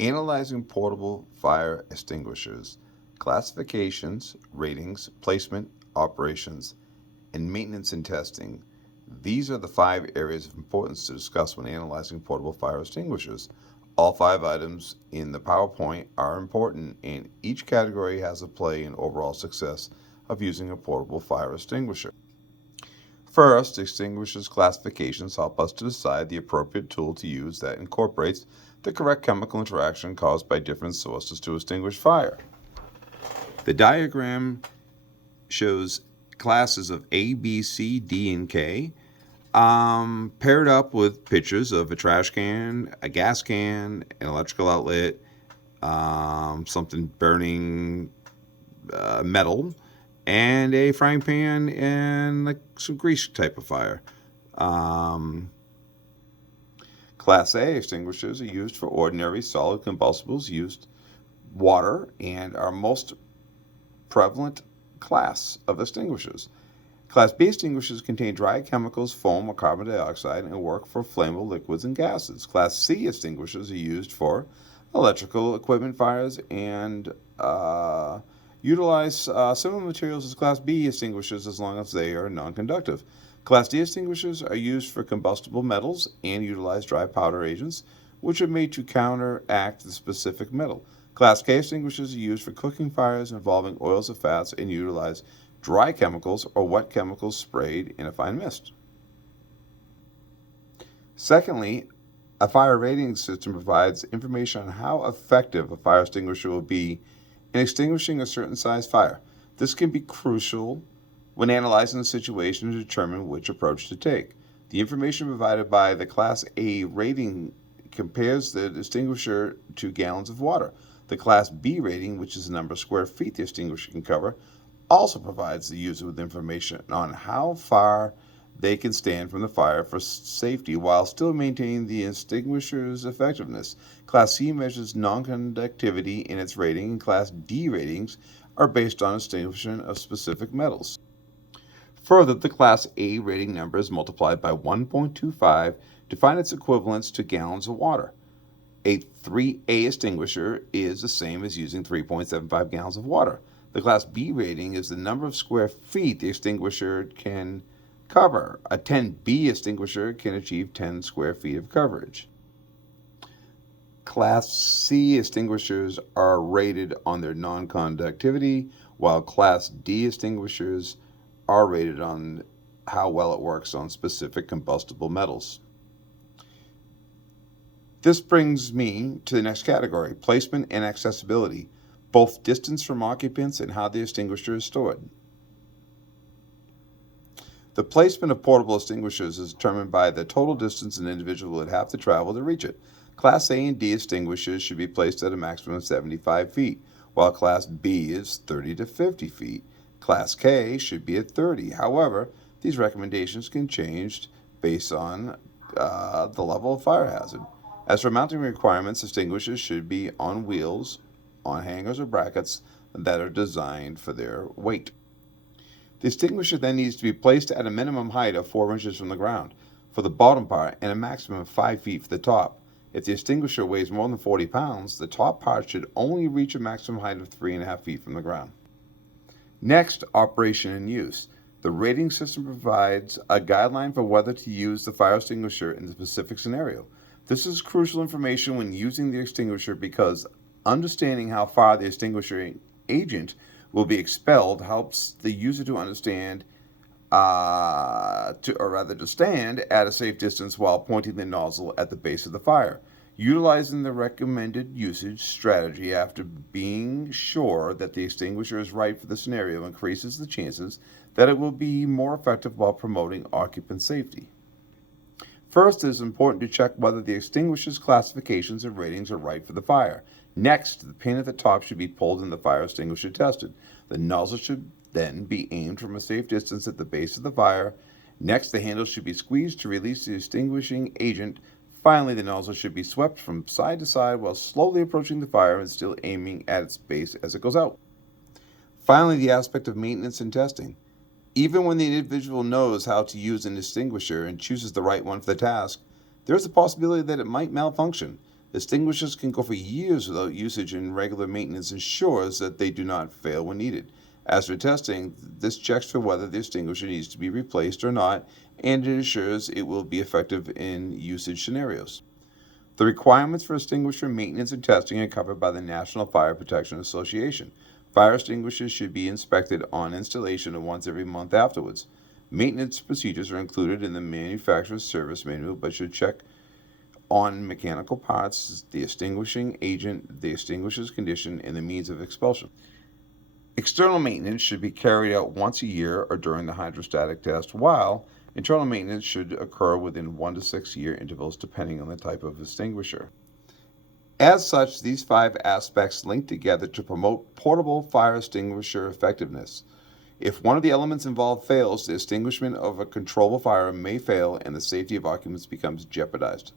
Analyzing portable fire extinguishers, classifications, ratings, placement, operations, and maintenance and testing. These are the 5 areas of importance to discuss when analyzing portable fire extinguishers. All 5 items in the PowerPoint are important, and each category has a play in overall success of using a portable fire extinguisher. First, extinguishers classifications help us to decide the appropriate tool to use that incorporates the correct chemical interaction caused by different sources to extinguish fire. The diagram shows classes of A, B, C, D, and K, paired up with pictures of a trash can, a gas can, an electrical outlet, something burning metal, and a frying pan and like some grease type of fire. Um, Class A extinguishers are used for ordinary solid combustibles, used water, and are most prevalent class of extinguishers. Class B extinguishers contain dry chemicals, foam, or carbon dioxide, and work for flammable liquids and gases. Class C extinguishers are used for electrical equipment fires and utilize similar materials as Class B extinguishers as long as they are non-conductive. Class D extinguishers are used for combustible metals and utilize dry powder agents, which are made to counteract the specific metal. Class K extinguishers are used for cooking fires involving oils or fats and utilize dry chemicals or wet chemicals sprayed in a fine mist. Secondly, a fire rating system provides information on how effective a fire extinguisher will be in extinguishing a certain size fire. This can be crucial when analyzing the situation to determine which approach to take. The information provided by the Class A rating compares the extinguisher to gallons of water. The Class B rating, which is the number of square feet the extinguisher can cover, also provides the user with information on how far they can stand from the fire for safety while still maintaining the extinguisher's effectiveness. Class C measures non-conductivity in its rating, and Class D ratings are based on extinguishing of specific metals. Further, the Class A rating number is multiplied by 1.25 to find its equivalence to gallons of water. A 3A extinguisher is the same as using 3.75 gallons of water. The Class B rating is the number of square feet the extinguisher can cover. A 10B extinguisher can achieve 10 square feet of coverage. Class C extinguishers are rated on their non-conductivity, while Class D extinguishers are rated on how well it works on specific combustible metals. This brings me to the next category, placement and accessibility, both distance from occupants and how the extinguisher is stored. The placement of portable extinguishers is determined by the total distance an individual would have to travel to reach it. Class A and D extinguishers should be placed at a maximum of 75 feet, while Class B is 30 to 50 feet. Class K should be at 30. However, these recommendations can change based on the level of fire hazard. As for mounting requirements, extinguishers should be on wheels, on hangers or brackets that are designed for their weight. The extinguisher then needs to be placed at a minimum height of 4 inches from the ground for the bottom part and a maximum of 5 feet for the top. If the extinguisher weighs more than 40 pounds, the top part should only reach a maximum height of 3.5 feet from the ground. Next, operation and use. The rating system provides a guideline for whether to use the fire extinguisher in the specific scenario. This is crucial information when using the extinguisher because understanding how far the extinguishing agent will be expelled helps the user to understand, to stand at a safe distance while pointing the nozzle at the base of the fire. Utilizing the recommended usage strategy after being sure that the extinguisher is right for the scenario increases the chances that it will be more effective while promoting occupant safety. First, it is important to check whether the extinguisher's classifications and ratings are right for the fire. Next, the pin at the top should be pulled and the fire extinguisher tested. The nozzle should then be aimed from a safe distance at the base of the fire. Next, the handle should be squeezed to release the extinguishing agent. Finally, the nozzle should be swept from side to side while slowly approaching the fire and still aiming at its base as it goes out. Finally, the aspect of maintenance and testing. Even when the individual knows how to use an extinguisher and chooses the right one for the task, there is a possibility that it might malfunction. Extinguishers can go for years without usage, and regular maintenance ensures that they do not fail when needed. As for testing, this checks for whether the extinguisher needs to be replaced or not, and it ensures it will be effective in usage scenarios. The requirements for extinguisher maintenance and testing are covered by the National Fire Protection Association. Fire extinguishers should be inspected on installation and once every month afterwards. Maintenance procedures are included in the manufacturer's service manual, but should check on mechanical parts, the extinguishing agent, the extinguisher's condition, and the means of expulsion. External maintenance should be carried out once a year or during the hydrostatic test, while internal maintenance should occur within 1 to 6 year intervals depending on the type of extinguisher. As such, these 5 aspects link together to promote portable fire extinguisher effectiveness. If one of the elements involved fails, the extinguishment of a controllable fire may fail and the safety of occupants becomes jeopardized.